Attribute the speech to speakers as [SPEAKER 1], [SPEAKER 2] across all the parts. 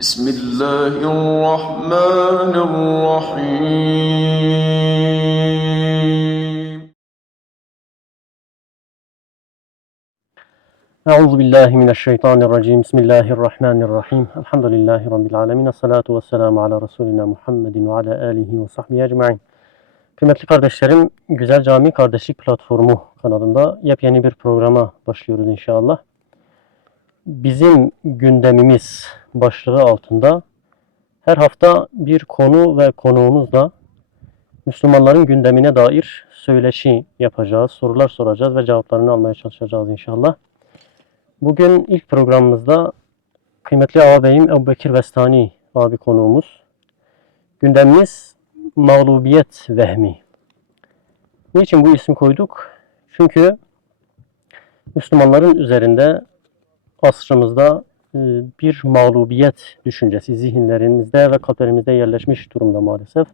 [SPEAKER 1] بسم الله الرحمن الرحيم
[SPEAKER 2] أعوذ بالله من الشيطان الرجيم بسم الله الرحمن الرحيم الحمد لله رب العالمين الصلاة والسلام على Resulina Muhammedin ve ala alihi ve sahbihi ecmain. Kıymetli kardeşlerim, Güzel Cami Kardeşlik Platformu kanalında yepyeni bir programa başlıyoruz inşallah. Bizim gündemimiz başlığı altında her hafta bir konu ve konuğumuzla Müslümanların gündemine dair söyleşi yapacağız, sorular soracağız ve cevaplarını almaya çalışacağız inşallah. Bugün ilk programımızda kıymetli ağabeyim Ebu Bekir Vestani abi konuğumuz. Gündemimiz mağlubiyet vehmi. Niçin bu ismi koyduk? Çünkü Müslümanların üzerinde asrımızda e, bir mağlubiyet düşüncesi zihinlerimizde ve kalplerimizde yerleşmiş durumda maalesef.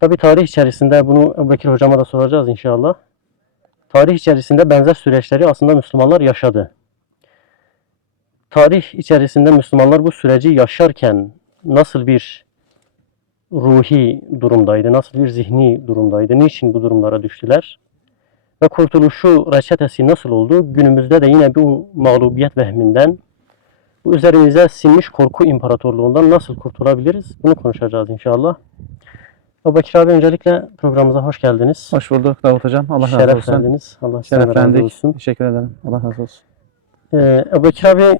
[SPEAKER 2] Tabi tarih içerisinde bunu Ebu Bekir hocama da soracağız inşallah tarih içerisinde benzer süreçleri aslında Müslümanlar yaşadı. Tarih içerisinde Müslümanlar bu süreci yaşarken nasıl bir ruhi durumdaydı, nasıl bir zihni durumdaydı, niçin bu durumlara düştüler ve kurtuluşu reçetesi nasıl oldu? Günümüzde de yine bu mağlubiyet vehminden, bu üzerimize sinmiş korku imparatorluğundan nasıl kurtulabiliriz? Bunu konuşacağız inşallah. Ebu Bekir abi öncelikle programımıza hoş geldiniz.
[SPEAKER 3] Hoş bulduk Davut Hocam. Allah razı
[SPEAKER 2] Şeref
[SPEAKER 3] olsun.
[SPEAKER 2] verdiniz. Allah sizden razı olsun.
[SPEAKER 3] Teşekkür ederim. Allah razı olsun.
[SPEAKER 2] Ee, Ebu Bekir abi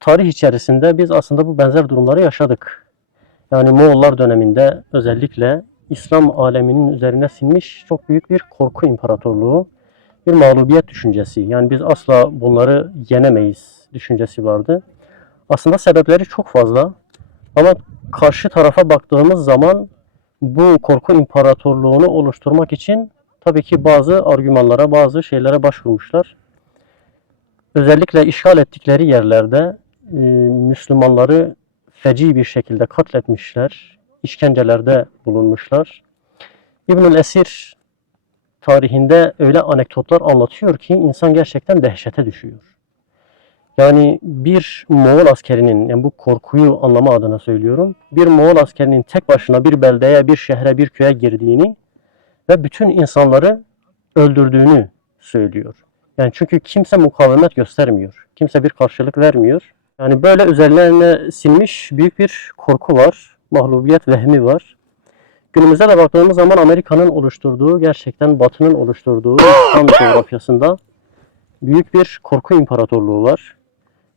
[SPEAKER 2] tarih içerisinde biz aslında bu benzer durumları yaşadık. Yani Moğollar döneminde özellikle İslam aleminin üzerine sinmiş çok büyük bir korku imparatorluğu, bir mağlubiyet düşüncesi. Yani biz asla bunları yenemeyiz düşüncesi vardı. Aslında sebepleri çok fazla ama karşı tarafa baktığımız zaman bu korku imparatorluğunu oluşturmak için tabii ki bazı argümanlara, bazı şeylere başvurmuşlar özellikle işgal ettikleri yerlerde e, Müslümanları feci bir şekilde katletmişler, işkencelerde bulunmuşlar. İbnül Esir tarihinde öyle anekdotlar anlatıyor ki insan gerçekten dehşete düşüyor. Yani bir Moğol askerinin, yani bu korkuyu anlama adına söylüyorum, bir Moğol askerinin tek başına bir beldeye, bir şehre, bir köye girdiğini ve bütün insanları öldürdüğünü söylüyor. Yani çünkü kimse mukavemet göstermiyor. Kimse bir karşılık vermiyor. Yani böyle üzerlerine sinmiş büyük bir korku var. Mahlubiyet vehmi var. Günümüzde de baktığımız zaman Amerika'nın oluşturduğu, gerçekten Batı'nın oluşturduğu İslam coğrafyasında büyük bir korku imparatorluğu var.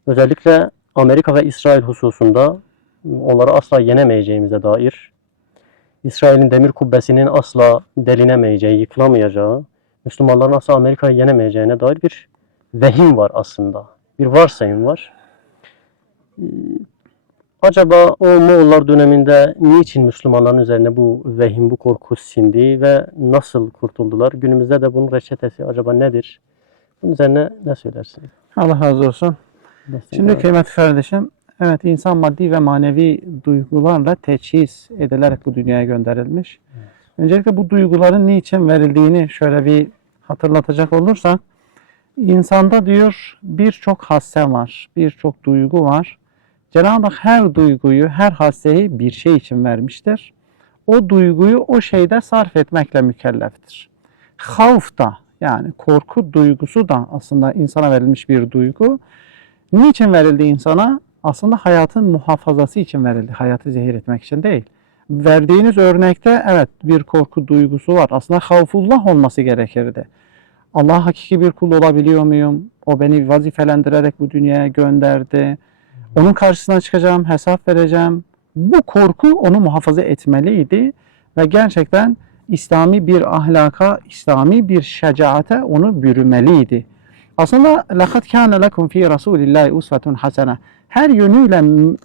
[SPEAKER 2] Özellikle Amerika ve İsrail hususunda onları asla yenemeyeceğimize dair, İsrail'in demir kubbesinin asla delinemeyeceği, yıkılamayacağı, Müslümanların asla Amerika'yı yenemeyeceğine dair bir vehim var aslında. Bir varsayım var. Acaba o Moğollar döneminde niçin Müslümanların üzerine bu vehim, bu korku sindi ve nasıl kurtuldular? Günümüzde de bunun reçetesi acaba nedir? Bunun üzerine ne söylersin?
[SPEAKER 3] Allah razı olsun.
[SPEAKER 2] Destek
[SPEAKER 3] Şimdi kıymetli kardeşim, evet insan maddi ve manevi duygularla teçhiz edilerek bu dünyaya gönderilmiş. Öncelikle bu duyguların niçin verildiğini şöyle bir hatırlatacak olursak, insanda diyor birçok hasse var, birçok duygu var. Cenab-ı Hak her duyguyu, her hasseyi bir şey için vermiştir. O duyguyu o şeyde sarf etmekle mükelleftir. Havf da yani korku duygusu da aslında insana verilmiş bir duygu. Niçin verildi insana? Aslında hayatın muhafazası için verildi. Hayatı zehir etmek için değil. Verdiğiniz örnekte evet bir korku duygusu var. Aslında havfullah olması gerekirdi. Allah hakiki bir kul olabiliyor muyum? O beni vazifelendirerek bu dünyaya gönderdi. Onun karşısına çıkacağım, hesap vereceğim. Bu korku onu muhafaza etmeliydi ve gerçekten İslami bir ahlaka, İslami bir şecaate onu bürümeliydi. Aslında لَقَدْ كَانَ لَكُمْ ف۪ي رَسُولِ اللّٰهِ اُسْوَةٌ حَسَنَةٌ Her yönüyle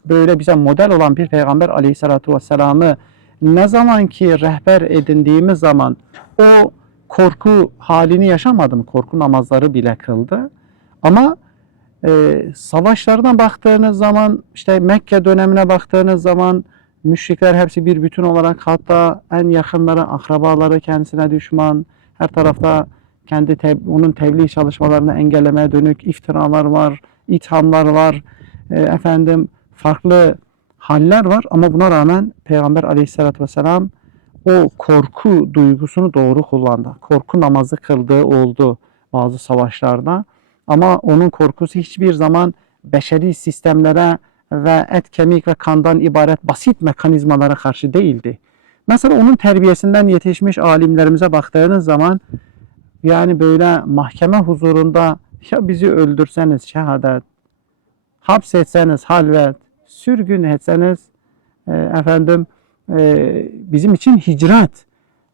[SPEAKER 3] böyle bize model olan bir peygamber aleyhissalatu vesselam'ı ne zaman ki rehber edindiğimiz zaman o korku halini yaşamadı mı? Korku namazları bile kıldı. Ama e, savaşlarına baktığınız zaman, işte Mekke dönemine baktığınız zaman müşrikler hepsi bir bütün olarak hatta en yakınları, akrabaları kendisine düşman. Her tarafta kendi tev- onun tebliğ çalışmalarını engellemeye dönük iftiralar var, ithamlar var. E, efendim farklı haller var ama buna rağmen Peygamber aleyhissalatü vesselam o korku duygusunu doğru kullandı. Korku namazı kıldığı oldu bazı savaşlarda. Ama onun korkusu hiçbir zaman beşeri sistemlere ve et, kemik ve kandan ibaret basit mekanizmalara karşı değildi. Mesela onun terbiyesinden yetişmiş alimlerimize baktığınız zaman yani böyle mahkeme huzurunda ya bizi öldürseniz şehadet, hapsetseniz halvet, sürgün etseniz e, efendim e, bizim için hicret.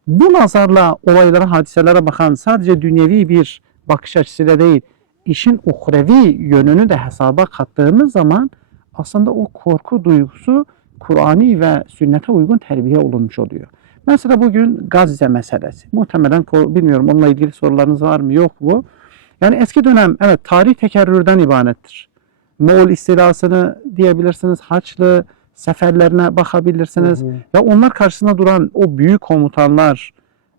[SPEAKER 3] Bu nazarla olaylara, hadiselere bakan sadece dünyevi bir bakış açısıyla değil, işin uhrevi yönünü de hesaba kattığımız zaman aslında o korku duygusu Kur'ani ve sünnete uygun terbiye olunmuş oluyor. Mesela bugün Gazze meselesi. Muhtemelen bilmiyorum onunla ilgili sorularınız var mı yok mu? Yani eski dönem evet tarih tekerrürden ibarettir. Moğol istilasını diyebilirsiniz, Haçlı seferlerine bakabilirsiniz.
[SPEAKER 2] Hı hı.
[SPEAKER 3] Ya onlar karşısında duran o büyük komutanlar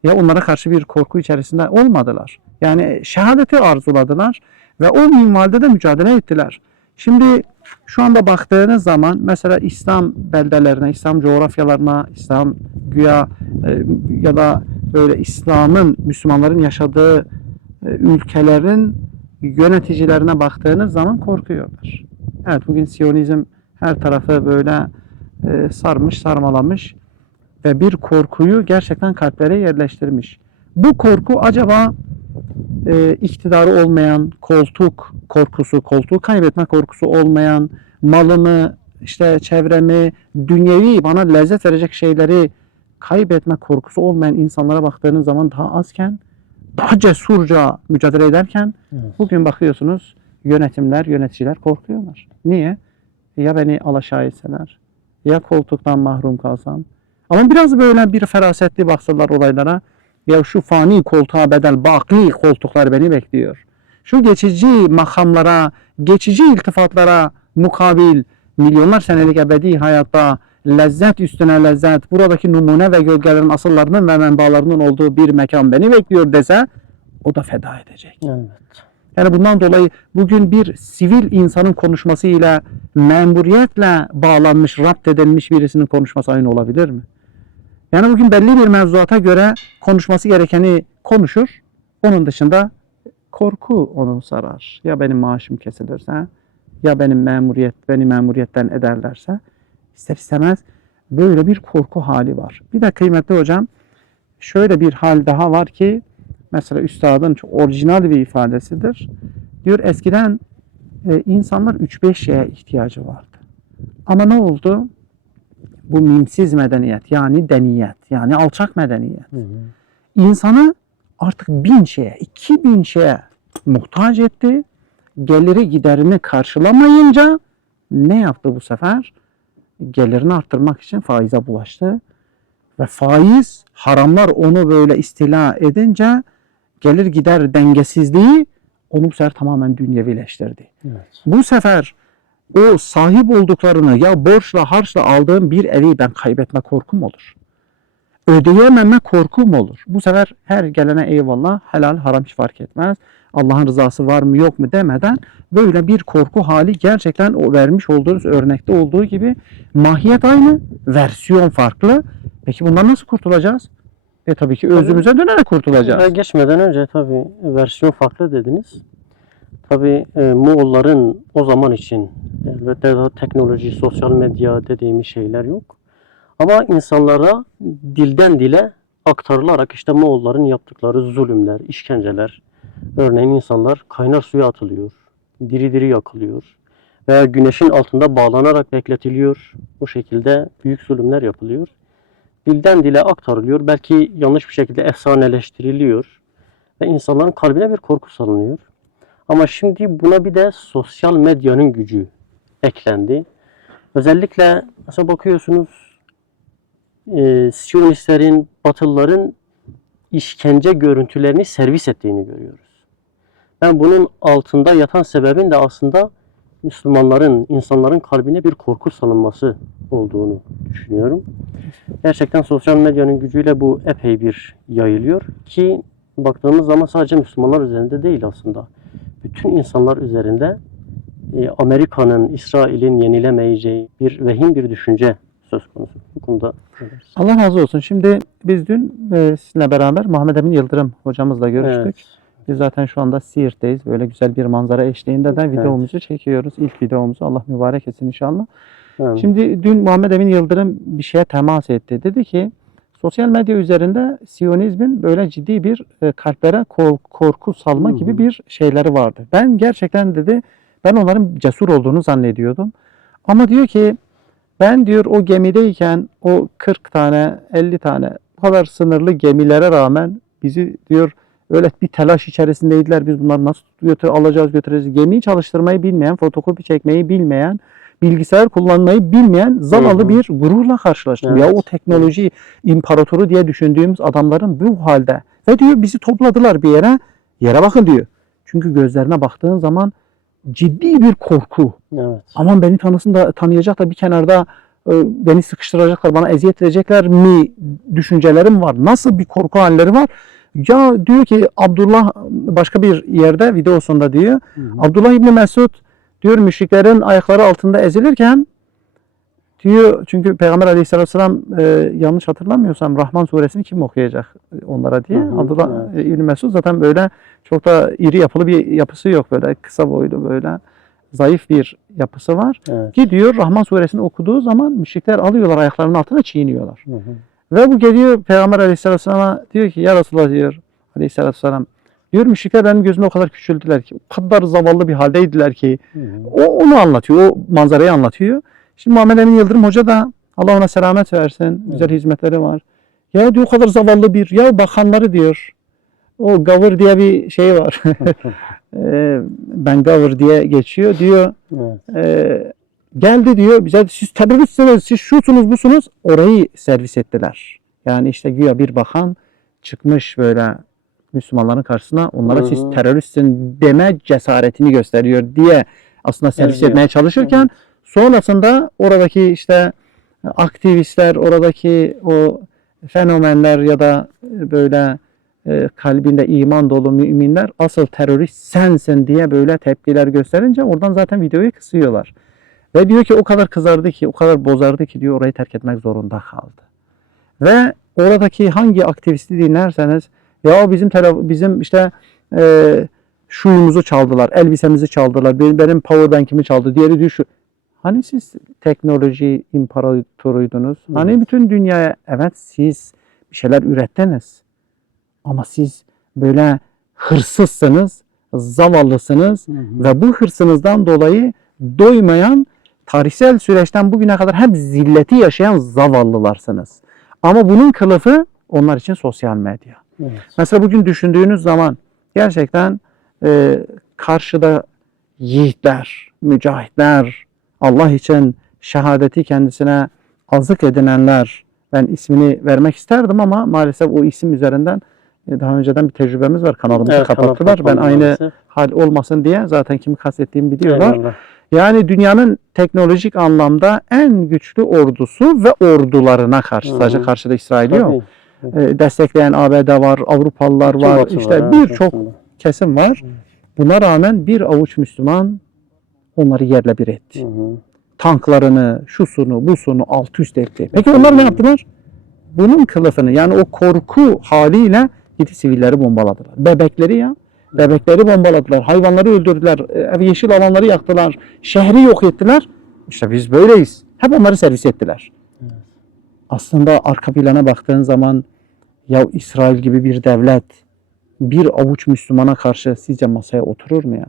[SPEAKER 3] ya onlara karşı bir korku içerisinde olmadılar. Yani şehadeti arzuladılar ve o minvalde de mücadele ettiler. Şimdi şu anda baktığınız zaman mesela İslam beldelerine, İslam coğrafyalarına, İslam güya e, ya da böyle İslam'ın, Müslümanların yaşadığı e, ülkelerin yöneticilerine baktığınız zaman korkuyorlar. Evet bugün Siyonizm her tarafı böyle e, sarmış, sarmalamış ve bir korkuyu gerçekten kalplere yerleştirmiş. Bu korku acaba e, iktidarı olmayan, koltuk korkusu, koltuğu kaybetme korkusu olmayan, malımı, işte çevremi, dünyevi bana lezzet verecek şeyleri kaybetme korkusu olmayan insanlara baktığınız zaman daha azken, daha cesurca mücadele ederken
[SPEAKER 2] Evet.
[SPEAKER 3] bugün bakıyorsunuz yönetimler, yöneticiler korkuyorlar. Niye? Ya beni alaşağı etseler, ya koltuktan mahrum kalsam. Ama biraz böyle bir ferasetli baksalar olaylara, ya şu fani koltuğa bedel baki koltuklar beni bekliyor. Şu geçici makamlara, geçici iltifatlara mukabil milyonlar senelik ebedi hayatta lezzet üstüne lezzet, buradaki numune ve gölgelerin asıllarının ve menbaalarının olduğu bir mekan beni bekliyor dese o da feda edecek.
[SPEAKER 2] Evet.
[SPEAKER 3] Yani bundan dolayı bugün bir sivil insanın konuşmasıyla memuriyetle bağlanmış, rapt edilmiş birisinin konuşması aynı olabilir mi? Yani bugün belli bir mevzuata göre konuşması gerekeni konuşur. Onun dışında korku onu sarar. Ya benim maaşım kesilirse, ya benim memuriyet, beni memuriyetten ederlerse ister istemez böyle bir korku hali var. Bir de kıymetli hocam şöyle bir hal daha var ki mesela üstadın çok orijinal bir ifadesidir. Diyor eskiden e, insanlar 3-5 şeye ihtiyacı vardı. Ama ne oldu? Bu mimsiz medeniyet yani deniyet yani alçak medeniyet
[SPEAKER 2] Hı hı.
[SPEAKER 3] insanı artık bin şeye, iki bin şeye muhtaç etti. Geliri giderini karşılamayınca ne yaptı bu sefer? Gelirini arttırmak için faize bulaştı. Ve faiz, haramlar onu böyle istila edince gelir gider dengesizliği onu bu sefer tamamen dünyevileştirdi.
[SPEAKER 2] Evet.
[SPEAKER 3] Bu sefer o sahip olduklarını ya borçla harçla aldığım bir evi ben kaybetme korkum olur. Ödeyememe korkum olur. Bu sefer her gelene eyvallah helal haram hiç fark etmez. Allah'ın rızası var mı yok mu demeden böyle bir korku hali gerçekten o vermiş olduğunuz örnekte olduğu gibi mahiyet aynı, versiyon farklı. Peki bundan nasıl kurtulacağız? E tabii ki özümüze dönerek kurtulacağız.
[SPEAKER 2] Geçmeden önce tabii versiyon farklı dediniz. Tabii e, Moğolların o zaman için elbette daha teknoloji, sosyal medya dediğimiz şeyler yok. Ama insanlara dilden dile aktarılarak işte Moğolların yaptıkları zulümler, işkenceler. Örneğin insanlar kaynar suya atılıyor, diri diri yakılıyor veya güneşin altında bağlanarak bekletiliyor. Bu şekilde büyük zulümler yapılıyor. Dilden dile aktarılıyor. Belki yanlış bir şekilde efsaneleştiriliyor ve insanların kalbine bir korku salınıyor. Ama şimdi buna bir de sosyal medyanın gücü eklendi. Özellikle mesela bakıyorsunuz e, Siyonistlerin, Batılıların işkence görüntülerini servis ettiğini görüyoruz. Ben bunun altında yatan sebebin de aslında Müslümanların, insanların kalbine bir korku salınması olduğunu düşünüyorum. Gerçekten sosyal medyanın gücüyle bu epey bir yayılıyor ki baktığımız zaman sadece Müslümanlar üzerinde değil aslında. Bütün insanlar üzerinde e, Amerika'nın, İsrail'in yenilemeyeceği bir vehim bir düşünce söz konusu. Bu konuda?
[SPEAKER 3] Allah razı olsun. Şimdi biz dün e, sizinle beraber Muhammed Emin Yıldırım hocamızla görüştük.
[SPEAKER 2] Evet.
[SPEAKER 3] Biz zaten şu anda Siirt'teyiz. Böyle güzel bir manzara eşliğinde de videomuzu çekiyoruz. İlk videomuzu Allah mübarek etsin inşallah.
[SPEAKER 2] Evet.
[SPEAKER 3] Şimdi dün Muhammed Emin Yıldırım bir şeye temas etti. Dedi ki sosyal medya üzerinde Siyonizmin böyle ciddi bir e, kalplere korku salma gibi bir şeyleri vardı. Ben gerçekten dedi ben onların cesur olduğunu zannediyordum. Ama diyor ki ben diyor o gemideyken o 40 tane 50 tane bu kadar sınırlı gemilere rağmen bizi diyor öyle bir telaş içerisindeydiler. Biz bunları nasıl götür, alacağız götüreceğiz. Gemiyi çalıştırmayı bilmeyen, fotokopi çekmeyi bilmeyen, bilgisayar kullanmayı bilmeyen zavallı
[SPEAKER 2] Hı hı.
[SPEAKER 3] bir gururla karşılaştım. Ya
[SPEAKER 2] Evet.
[SPEAKER 3] o teknoloji imparatoru diye düşündüğümüz adamların bu halde. Ve diyor bizi topladılar bir yere. Yere bakın diyor. Çünkü gözlerine baktığın zaman ciddi bir korku.
[SPEAKER 2] Evet.
[SPEAKER 3] Aman beni tanısın da tanıyacak da bir kenarda e, beni sıkıştıracaklar, bana eziyet edecekler mi düşüncelerim var. Nasıl bir korku halleri var? Ya diyor ki Abdullah başka bir yerde videosunda diyor.
[SPEAKER 2] Hı hı.
[SPEAKER 3] Abdullah İbni Mesud diyor müşriklerin ayakları altında ezilirken diyor çünkü Peygamber Aleyhisselatü Vesselam e, yanlış hatırlamıyorsam Rahman suresini kim okuyacak onlara diye.
[SPEAKER 2] Hı hı,
[SPEAKER 3] Abdullah e, İbni Mesud zaten böyle çok da iri yapılı bir yapısı yok böyle kısa boylu böyle zayıf bir yapısı var.
[SPEAKER 2] Evet.
[SPEAKER 3] Gidiyor Rahman suresini okuduğu zaman müşrikler alıyorlar ayaklarının altına çiğniyorlar.
[SPEAKER 2] Hı hı.
[SPEAKER 3] Ve bu geliyor Peygamber Aleyhisselatü Vesselam'a diyor ki ya Resulallah diyor Aleyhisselatü Vesselam diyor müşrikler benim gözümde o kadar küçüldüler ki o kadar zavallı bir haldeydiler ki
[SPEAKER 2] Hı hı.
[SPEAKER 3] o onu anlatıyor o manzarayı anlatıyor. Şimdi Muhammed Emin Yıldırım Hoca da Allah ona selamet versin güzel hizmetleri var. Ya diyor o kadar zavallı bir ya bakanları diyor o gavur diye bir şey var. Eee, ben gavur diye geçiyor diyor.
[SPEAKER 2] Evet.
[SPEAKER 3] Ee, geldi diyor bize siz teröristsiniz, siz şusunuz busunuz orayı servis ettiler. Yani işte güya bir bakan çıkmış böyle Müslümanların karşısına onlara
[SPEAKER 2] Hı
[SPEAKER 3] siz teröristsin deme cesaretini gösteriyor diye aslında servis
[SPEAKER 2] Eziyor.
[SPEAKER 3] etmeye çalışırken sonrasında oradaki işte aktivistler, oradaki o fenomenler ya da böyle e, kalbinde iman dolu müminler asıl terörist sensin diye böyle tepkiler gösterince oradan zaten videoyu kısıyorlar. Ve diyor ki o kadar kızardı ki, o kadar bozardı ki diyor orayı terk etmek zorunda kaldı. Ve oradaki hangi aktivisti dinlerseniz ya bizim bizim işte e, şuyumuzu çaldılar, elbisemizi çaldılar, benim, benim powerbank'imi çaldı, diğeri diyor şu. Hani siz teknoloji imparatoruydunuz? Hani
[SPEAKER 2] Evet.
[SPEAKER 3] bütün dünyaya evet siz bir şeyler ürettiniz. Ama siz böyle hırsızsınız, zavallısınız
[SPEAKER 2] Hı hı.
[SPEAKER 3] ve bu hırsınızdan dolayı doymayan tarihsel süreçten bugüne kadar hep zilleti yaşayan zavallılarsınız. Ama bunun kılıfı onlar için sosyal medya.
[SPEAKER 2] Evet.
[SPEAKER 3] Mesela bugün düşündüğünüz zaman gerçekten e, karşıda yiğitler, mücahitler, Allah için şehadeti kendisine azık edinenler, ben ismini vermek isterdim ama maalesef o isim üzerinden e, daha önceden bir tecrübemiz var. Kanalımızı
[SPEAKER 2] Evet, kanal
[SPEAKER 3] kapattılar. Ben aynı
[SPEAKER 2] maalesef.
[SPEAKER 3] hal olmasın diye zaten kimi kastettiğimi biliyorlar.
[SPEAKER 2] Eyvallah.
[SPEAKER 3] Yani dünyanın teknolojik anlamda en güçlü ordusu ve ordularına karşı
[SPEAKER 2] Hı hı.
[SPEAKER 3] sadece karşıda İsrail yok. E, destekleyen ABD var, Avrupalılar var,
[SPEAKER 2] Batı
[SPEAKER 3] işte birçok kesim var.
[SPEAKER 2] Hı.
[SPEAKER 3] Buna rağmen bir avuç Müslüman onları yerle bir etti.
[SPEAKER 2] Hı hı.
[SPEAKER 3] Tanklarını, şusunu, busunu alt üst etti. Peki onlar ne yaptılar? Bunun kılıfını yani o korku haliyle gitti sivilleri bombaladılar. Bebekleri ya. Bebekleri bombaladılar. Hayvanları öldürdüler. e, Yeşil alanları yaktılar. Şehri yok ettiler. İşte biz böyleyiz. Hep onları servis ettiler. Aslında arka plana baktığın zaman ya İsrail gibi bir devlet bir avuç Müslümana karşı sizce masaya oturur mu ya?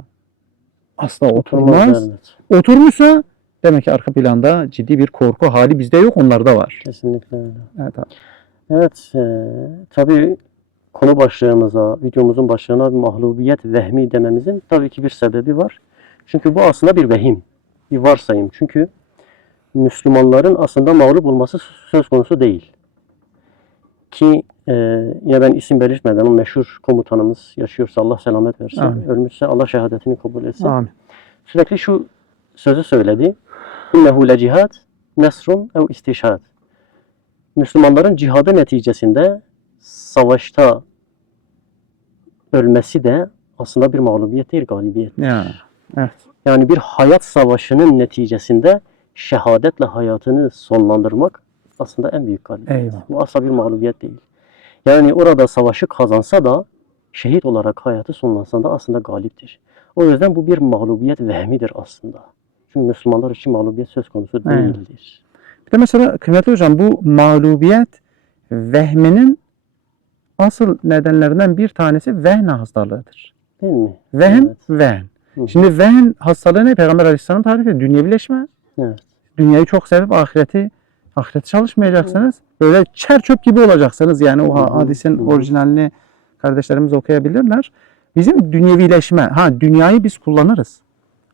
[SPEAKER 3] Asla oturmaz.
[SPEAKER 2] Evet.
[SPEAKER 3] Oturmuşsa demek ki arka planda ciddi bir korku hali bizde yok onlarda var.
[SPEAKER 2] Kesinlikle öyle.
[SPEAKER 3] Evet abi.
[SPEAKER 2] Evet, e, tabii konu başlığımıza, videomuzun başlığına bir mahlubiyet vehmi dememizin tabii ki bir sebebi var. Çünkü bu aslında bir vehim, bir varsayım. Çünkü Müslümanların aslında mağlup olması söz konusu değil. Ki e, yine ben isim belirtmeden o meşhur komutanımız yaşıyorsa Allah selamet versin.
[SPEAKER 3] Amin.
[SPEAKER 2] Ölmüşse Allah şehadetini kabul etsin.
[SPEAKER 3] Amin.
[SPEAKER 2] Sürekli şu sözü söyledi. İnnehu le cihad, nesrun ev istişhad. Müslümanların cihadı neticesinde savaşta ölmesi de aslında bir mağlubiyet değil, galibiyet.
[SPEAKER 3] Ya. Evet.
[SPEAKER 2] Yani bir hayat savaşının neticesinde şehadetle hayatını sonlandırmak aslında en büyük galibiyet.
[SPEAKER 3] Eyvallah.
[SPEAKER 2] Bu asla bir mağlubiyet değil. Yani orada savaşı kazansa da şehit olarak hayatı sonlansa da aslında galiptir. O yüzden bu bir mağlubiyet vehmidir aslında. Çünkü Müslümanlar için mağlubiyet söz konusu
[SPEAKER 3] Evet.
[SPEAKER 2] değildir.
[SPEAKER 3] Bir de mesela kıymetli hocam bu mağlubiyet vehminin asıl nedenlerinden bir tanesi vehn hastalığıdır.
[SPEAKER 2] Değil mi?
[SPEAKER 3] Vehn,
[SPEAKER 2] Evet.
[SPEAKER 3] vehn.
[SPEAKER 2] Hı.
[SPEAKER 3] Şimdi vehn hastalığı ne? Peygamber Aleyhisselam tarif ediyor. Dünyevileşme.
[SPEAKER 2] Evet.
[SPEAKER 3] Dünyayı çok sevip ahireti ahireti çalışmayacaksınız. Böyle çer çöp gibi olacaksınız. Yani o hadisin orijinalini kardeşlerimiz okuyabilirler. Bizim dünyevileşme, ha dünyayı biz kullanırız.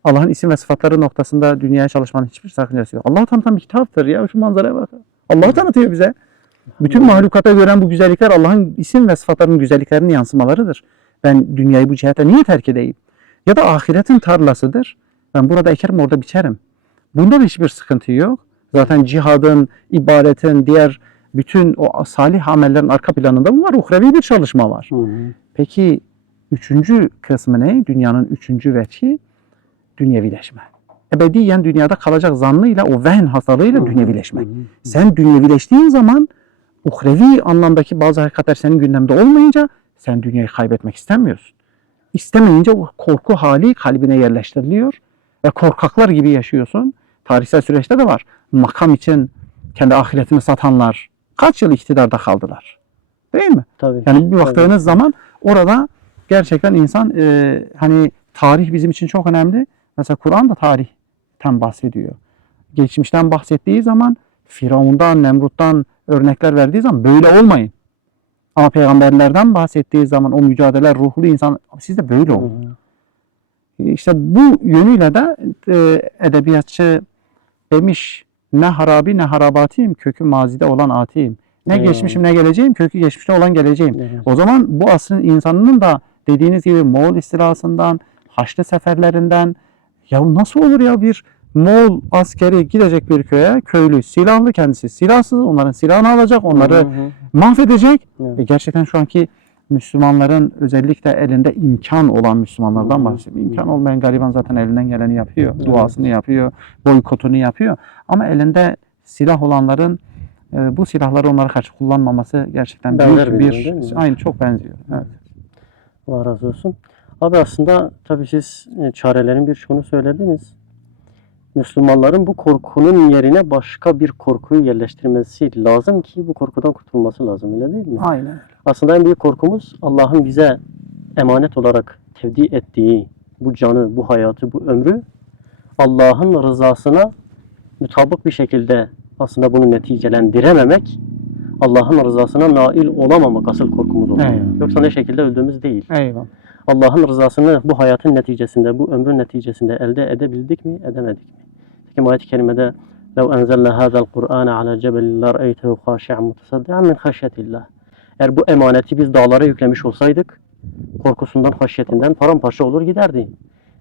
[SPEAKER 3] Allah'ın isim ve sıfatları noktasında dünyaya çalışmanın hiçbir sakıncası yok. Allah tanıtan bir kitaptır ya. Şu manzaraya bak. Allah tanıtıyor bize. Bütün mahlukata gören bu güzellikler Allah'ın isim ve sıfatlarının güzelliklerinin yansımalarıdır. Ben dünyayı bu cihete niye terk edeyim? Ya da ahiretin tarlasıdır. Ben burada ekerim orada biçerim. Bunda da hiçbir sıkıntı yok. Zaten cihadın, ibadetin, diğer bütün o salih amellerin arka planında bu var. Uhrevi bir çalışma var.
[SPEAKER 2] Hı hı.
[SPEAKER 3] Peki üçüncü kısmı ne? Dünyanın üçüncü veçhi dünyevileşme. Ebediyen dünyada kalacak zannıyla o vehn hastalığıyla
[SPEAKER 2] Hı hı.
[SPEAKER 3] dünyevileşmek.
[SPEAKER 2] Hı hı.
[SPEAKER 3] Sen dünyevileştiğin zaman uhrevi anlamdaki bazı hakikatler senin gündemde olmayınca sen dünyayı kaybetmek istemiyorsun. İstemeyince o korku hali kalbine yerleştiriliyor ve korkaklar gibi yaşıyorsun. Tarihsel süreçte de var. Makam için kendi ahiretini satanlar kaç yıl iktidarda kaldılar? Değil mi?
[SPEAKER 2] Tabii.
[SPEAKER 3] Yani bir
[SPEAKER 2] Tabii.
[SPEAKER 3] baktığınız zaman orada gerçekten insan e, hani tarih bizim için çok önemli. Mesela Kur'an da tarihten bahsediyor. Geçmişten bahsettiği zaman Firavun'dan, Nemrut'tan örnekler verdiği zaman böyle olmayın. Ama peygamberlerden bahsettiği zaman o mücadele ruhlu insan siz de böyle
[SPEAKER 2] Hı
[SPEAKER 3] olun.
[SPEAKER 2] hı.
[SPEAKER 3] İşte bu yönüyle de e, edebiyatçı demiş ne harabi ne harabatiyim kökü mazide olan atiyim. Ne
[SPEAKER 2] Eyvallah.
[SPEAKER 3] geçmişim ne geleceğim kökü geçmişte olan geleceğim.
[SPEAKER 2] Evet.
[SPEAKER 3] O zaman bu asrın insanının da dediğiniz gibi Moğol istilasından, Haçlı seferlerinden ya nasıl olur ya bir Moğol askeri gidecek bir köye, köylü silahlı kendisi silahsız, onların silahını alacak, onları
[SPEAKER 2] Hı hı.
[SPEAKER 3] mahvedecek.
[SPEAKER 2] Evet.
[SPEAKER 3] E gerçekten şu anki Müslümanların özellikle elinde imkan olan Müslümanlardan bahsediyorum. İmkan olmayan gariban zaten elinden geleni yapıyor.
[SPEAKER 2] Evet.
[SPEAKER 3] Duasını yapıyor, boykotunu yapıyor. Ama elinde silah olanların e, bu silahları onlara karşı kullanmaması gerçekten
[SPEAKER 2] Benzer
[SPEAKER 3] büyük
[SPEAKER 2] bir
[SPEAKER 3] bir, aynı çok benziyor. Evet.
[SPEAKER 2] Allah razı olsun. Abi aslında tabii siz e, çarelerin birçoğunu söylediniz. Müslümanların bu korkunun yerine başka bir korkuyu yerleştirmesi lazım ki bu korkudan kurtulması lazım öyle değil mi?
[SPEAKER 3] Aynen.
[SPEAKER 2] Aslında en büyük korkumuz Allah'ın bize emanet olarak tevdi ettiği bu canı, bu hayatı, bu ömrü Allah'ın rızasına mutabık bir şekilde aslında bunu neticelendirememek, Allah'ın rızasına nail olamamak asıl korkumuz olur.
[SPEAKER 3] Evet.
[SPEAKER 2] Yoksa ne şekilde öldüğümüz değil.
[SPEAKER 3] Eyvallah.
[SPEAKER 2] Allah'ın rızasını bu hayatın neticesinde, bu ömrün neticesinde elde edebildik mi, edemedik mi? Peki ayet-i kerimede لَوْ أَنْزَلْنَا هَذَا الْقُرْآنَ عَلَى جَبَلٍ لَرْأَيْتَهُ خَاشِعًا مُتَصَدِّعًا مِنْ خَشْيَةِ اللّٰهِ Eğer bu emaneti biz dağlara yüklemiş olsaydık, korkusundan, haşyetinden paramparça olur giderdi.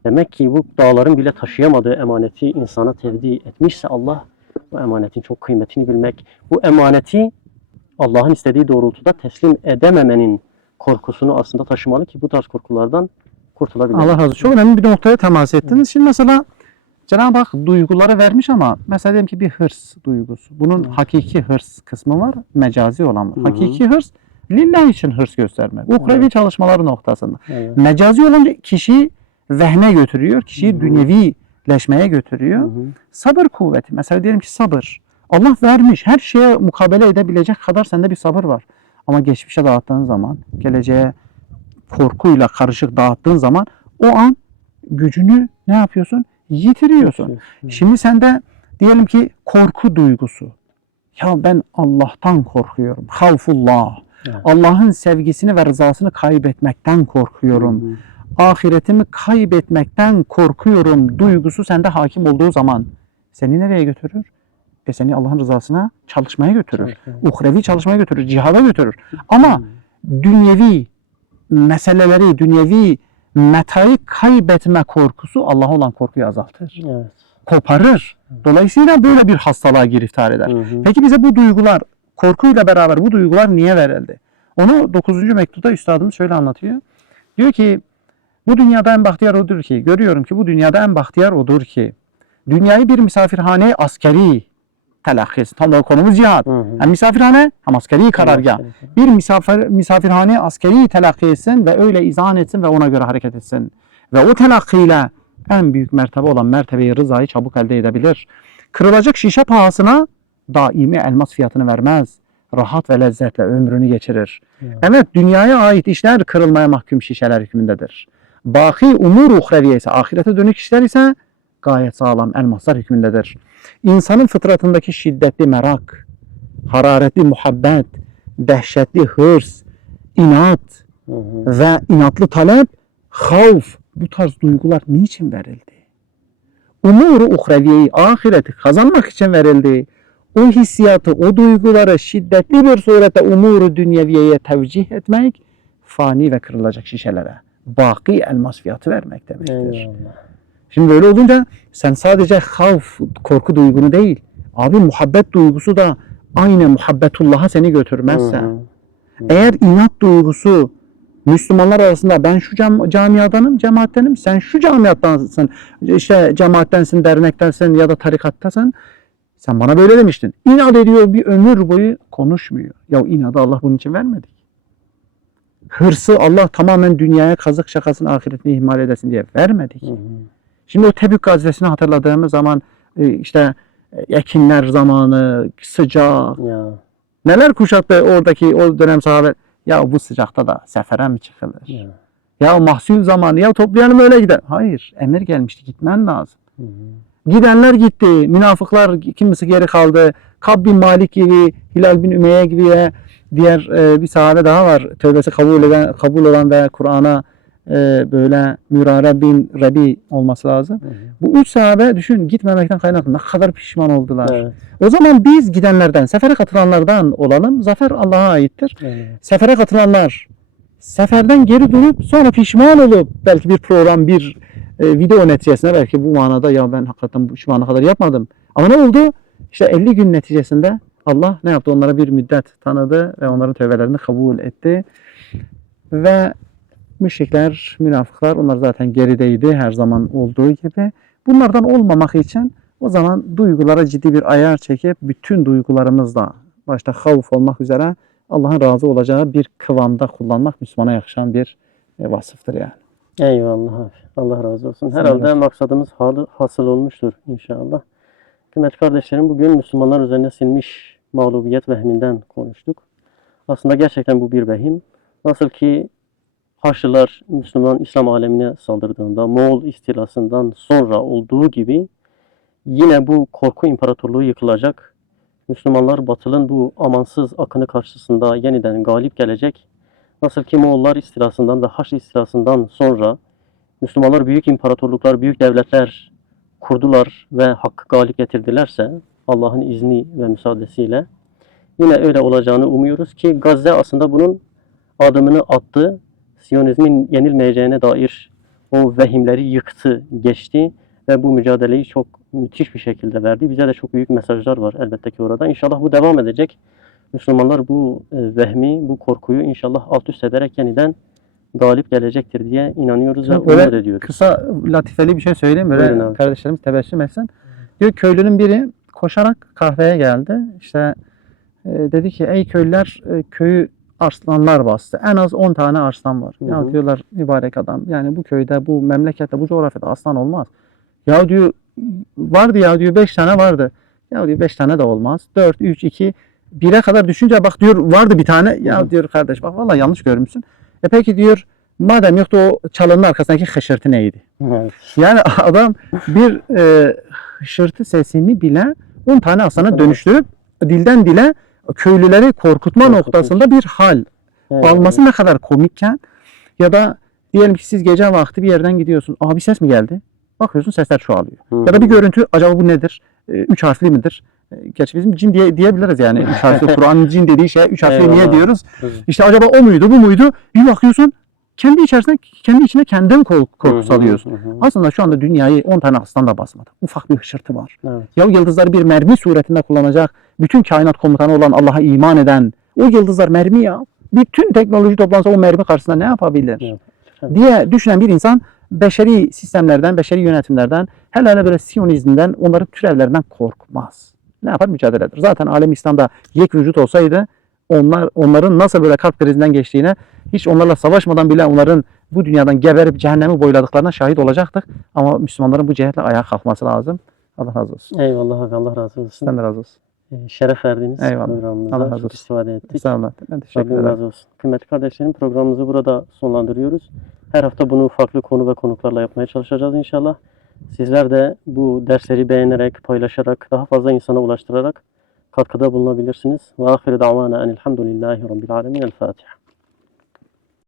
[SPEAKER 2] Demek ki bu dağların bile taşıyamadığı emaneti insana tevdi etmişse Allah, bu emanetin çok kıymetini bilmek, bu emaneti Allah'ın istediği doğrultuda teslim edememenin korkusunu aslında taşımalı ki bu tarz korkulardan kurtulabilelim.
[SPEAKER 3] Allah razı olsun. Çok önemli bir noktaya temas ettiniz. Şimdi mesela Cenab-ı Hak duyguları vermiş ama mesela diyelim ki bir hırs duygusu. Bunun
[SPEAKER 2] Evet.
[SPEAKER 3] hakiki hırs kısmı var, mecazi olan var.
[SPEAKER 2] Hı.
[SPEAKER 3] Hakiki hırs lillah için hırs göstermek. Ukrevi
[SPEAKER 2] Evet.
[SPEAKER 3] çalışmaları noktasında.
[SPEAKER 2] Evet.
[SPEAKER 3] Mecazi olunca kişiyi vehme götürüyor, kişiyi
[SPEAKER 2] Hı hı.
[SPEAKER 3] dünyevileşmeye götürüyor.
[SPEAKER 2] Hı.
[SPEAKER 3] Sabır kuvveti. Mesela diyelim ki sabır. Allah vermiş. Her şeye mukabele edebilecek kadar sende bir sabır var. Ama geçmişe dağıttığın zaman, geleceğe korkuyla karışık dağıttığın zaman o an gücünü ne yapıyorsun? Yitiriyorsun. Şimdi sende diyelim ki korku duygusu. Ya ben Allah'tan korkuyorum. Havfullah.
[SPEAKER 2] Evet.
[SPEAKER 3] Allah'ın sevgisini ve rızasını kaybetmekten korkuyorum
[SPEAKER 2] Hı hı.
[SPEAKER 3] ahiretimi kaybetmekten korkuyorum duygusu sende hakim olduğu zaman seni nereye götürür? E seni Allah'ın rızasına çalışmaya götürür. Uhrevi çalışmaya götürür, cihada götürür. Ama
[SPEAKER 2] Hı.
[SPEAKER 3] dünyevi meseleleri, dünyevi metayı kaybetme korkusu Allah'a olan korkuyu azaltır.
[SPEAKER 2] Evet.
[SPEAKER 3] Koparır. Dolayısıyla böyle bir hastalığa giriftar eder.
[SPEAKER 2] Hı hı.
[SPEAKER 3] Peki bize bu duygular, korkuyla beraber bu duygular niye verildi? Onu 9. mektupta üstadımız şöyle anlatıyor. Diyor ki Bu dünyada en bahtiyar odur ki, görüyorum ki bu dünyada en bahtiyar odur ki, dünyayı bir misafirhane askeri telakkisi. Tam da konumuz cihat.
[SPEAKER 2] Hı hı.
[SPEAKER 3] Hem misafirhane hem askeri karargah. Bir misafir, misafirhane askeri telakki etsin ve öyle izan etsin ve ona göre hareket etsin. Ve o telakkiyle en büyük mertebe olan mertebeyi rızayı çabuk elde edebilir. Kırılacak şişe pahasına daimi elmas fiyatını vermez. Rahat ve lezzetle ömrünü geçirir.
[SPEAKER 2] Evet.
[SPEAKER 3] Evet dünyaya ait işler kırılmaya mahkum şişeler hükmündedir. Baki umur uhreviye ise ahirete dönük işler ise gayet sağlam elmaslar hükmündedir. İnsanın fıtratındaki şiddetli merak, hararetli muhabbet, dehşetli hırs, inat
[SPEAKER 2] Hı hı.
[SPEAKER 3] ve inatlı talep, havf bu tarz duygular niçin verildi? Umuru uhreviyeyi, ahireti kazanmak için verildi. O hissiyatı, o duyguları şiddetli bir surette umuru dünyeviyeye tevcih etmek, fani ve kırılacak şişelere baki elmas fiyatı vermek demektir.
[SPEAKER 2] Eyvallah.
[SPEAKER 3] Şimdi böyle olunca sen sadece havf, korku duygunu değil, abi muhabbet duygusu da aynı muhabbetullah'a seni götürmezse,
[SPEAKER 2] Hı hı.
[SPEAKER 3] eğer inat duygusu Müslümanlar arasında ben şu cam, camiadanım, cemaattenim, sen şu camiattansın, işte cemaattensin, dernektensin ya da tarikattasın. Sen bana böyle demiştin. İnat ediyor bir ömür boyu konuşmuyor. Ya inadı Allah bunun için vermedi. ki. Hırsı Allah tamamen dünyaya kazık şakasını ahiretini ihmal edesin diye vermedi. ki.
[SPEAKER 2] Hı hı.
[SPEAKER 3] Şimdi o Tebük gazvesini hatırladığımız zaman e, işte e, ekinler zamanı, sıcak,
[SPEAKER 2] Ya.
[SPEAKER 3] neler kuşattı oradaki o dönem sahabe. Ya bu sıcakta da sefere mi çıkılır?
[SPEAKER 2] Ya.
[SPEAKER 3] Ya mahsul zamanı ya toplayalım öyle gider. Hayır emir gelmişti gitmen lazım.
[SPEAKER 2] Hı hı.
[SPEAKER 3] Gidenler gitti. Münafıklar kimisi geri kaldı. Kab bin Malik gibi, Hilal bin Ümeyye gibi diğer e, bir sahabe daha var. Tövbesi kabul eden, kabul olan ve Kur'an'a e, böyle Mürare bin Rebi olması lazım.
[SPEAKER 2] Hı hı.
[SPEAKER 3] Bu üç sahabe düşün gitmemekten kaynaklı ne kadar pişman oldular.
[SPEAKER 2] Evet.
[SPEAKER 3] O zaman biz gidenlerden, sefere katılanlardan olalım. Zafer Allah'a aittir.
[SPEAKER 2] Evet.
[SPEAKER 3] Sefere katılanlar seferden geri dönüp sonra pişman olup belki bir program, bir e, video neticesinde belki bu manada ya ben hakikaten şu ana kadar yapmadım. Ama ne oldu? İşte 50 gün neticesinde Allah ne yaptı? Onlara bir müddet tanıdı ve onların tövbelerini kabul etti. Ve müşrikler, münafıklar onlar zaten gerideydi her zaman olduğu gibi. Bunlardan olmamak için o zaman duygulara ciddi bir ayar çekip bütün duygularımızla başta havf olmak üzere Allah'ın razı olacağı bir kıvamda kullanmak Müslümana yakışan bir e, vasıftır yani.
[SPEAKER 2] Eyvallah abi. Allah razı olsun.
[SPEAKER 3] Sen
[SPEAKER 2] Herhalde
[SPEAKER 3] de.
[SPEAKER 2] maksadımız hasıl olmuştur inşallah. Kıymetli kardeşlerim bugün Müslümanlar üzerine sinmiş mağlubiyet vehminden konuştuk. Aslında gerçekten bu bir vehim. Nasıl ki Haçlılar Müslüman İslam alemine saldırdığında Moğol istilasından sonra olduğu gibi yine bu korku imparatorluğu yıkılacak. Müslümanlar batılın bu amansız akını karşısında yeniden galip gelecek. Nasıl ki Moğollar istilasından ve Haçlı istilasından sonra Müslümanlar büyük imparatorluklar, büyük devletler kurdular ve hakkı galip getirdilerse Allah'ın izni ve müsaadesiyle yine öyle olacağını umuyoruz ki Gazze aslında bunun adımını attı. Siyonizmin yenilmeyeceğine dair o vehimleri yıktı, geçti ve bu mücadeleyi çok müthiş bir şekilde verdi. Bize de çok büyük mesajlar var elbette ki orada. İnşallah bu devam edecek. Müslümanlar bu e, vehmi, bu korkuyu inşallah alt üst ederek yeniden galip gelecektir diye inanıyoruz ve
[SPEAKER 3] Şimdi
[SPEAKER 2] umut
[SPEAKER 3] öyle
[SPEAKER 2] ediyoruz.
[SPEAKER 3] Kısa latifeli bir şey söyleyeyim böyle
[SPEAKER 2] abi.
[SPEAKER 3] kardeşlerimiz tebessüm etsin. Diyor köylünün biri koşarak kahveye geldi. İşte e, dedi ki ey köylüler e, köyü arslanlar bastı. En az 10 tane arslan var.
[SPEAKER 2] Hı
[SPEAKER 3] Ya
[SPEAKER 2] hı.
[SPEAKER 3] diyorlar mübarek adam yani bu köyde bu memlekette bu coğrafyada aslan olmaz. Ya diyor vardı ya diyor 5 tane vardı. Ya diyor 5 tane de olmaz. 4, 3, 2 1'e kadar düşünce bak diyor vardı bir tane. Ya
[SPEAKER 2] hı.
[SPEAKER 3] diyor kardeş bak vallahi yanlış görmüşsün. E peki diyor madem yoktu o çalının arkasındaki hışırtı neydi?
[SPEAKER 2] Evet.
[SPEAKER 3] Yani adam bir e, hışırtı sesini bile 10 tane aslana dönüştürüp dilden dile köylüleri korkutma
[SPEAKER 2] Korkutmuş.
[SPEAKER 3] noktasında bir hal
[SPEAKER 2] Evet.
[SPEAKER 3] alması ne kadar komikken ya da diyelim ki siz gece vakti bir yerden gidiyorsun. Aa bir ses mi geldi? Bakıyorsun sesler çoğalıyor.
[SPEAKER 2] Hı
[SPEAKER 3] Ya da bir görüntü acaba bu nedir? E, üç harfli midir? E, Gerçi bizim cin diye diyebiliriz yani. Üç harfli Kur'an'ın cin dediği şey üç harfli niye diyoruz?
[SPEAKER 2] Hı.
[SPEAKER 3] İşte acaba o muydu bu muydu? Bir bakıyorsun kendi içerisinde kendi içine kendin korku, salıyorsun.
[SPEAKER 2] hı hı.
[SPEAKER 3] Aslında şu anda dünyayı 10 tane aslan da basmadı. Ufak bir hışırtı var.
[SPEAKER 2] Evet.
[SPEAKER 3] Ya o yıldızları bir mermi suretinde kullanacak, bütün kainat komutanı olan Allah'a iman eden, o yıldızlar mermi ya. Bütün teknoloji toplansa o mermi karşısında ne yapabilir?
[SPEAKER 2] Evet. Evet.
[SPEAKER 3] diye düşünen bir insan beşeri sistemlerden, beşeri yönetimlerden, hele hele böyle Siyonizmden, onların türevlerinden korkmaz. Ne yapar? Mücadele eder. Zaten alem İslam'da yek vücut olsaydı onlar onların nasıl böyle kalp krizinden geçtiğine hiç onlarla savaşmadan bile onların bu dünyadan geberip cehennemi boyladıklarına şahit olacaktık. Ama Müslümanların bu cihetle ayağa kalkması lazım. Allah razı olsun.
[SPEAKER 2] Eyvallah abi, Allah razı olsun.
[SPEAKER 3] Sen de razı olsun.
[SPEAKER 2] Ee, Şeref verdiniz
[SPEAKER 3] Eyvallah.
[SPEAKER 2] programımıza.
[SPEAKER 3] Allah razı
[SPEAKER 2] Çok
[SPEAKER 3] olsun.
[SPEAKER 2] istifade ettik.
[SPEAKER 3] Estağfurullah. Ben teşekkür
[SPEAKER 2] Rabbim
[SPEAKER 3] ederim.
[SPEAKER 2] razı olsun. Kıymetli kardeşlerim programımızı burada sonlandırıyoruz. Her hafta bunu farklı konu ve konuklarla yapmaya çalışacağız inşallah. Sizler de bu dersleri beğenerek, paylaşarak, daha fazla insana ulaştırarak katkıda bulunabilirsiniz. Ve ahire davana enilhamdülillahi rabbil alemin. El Fatiha.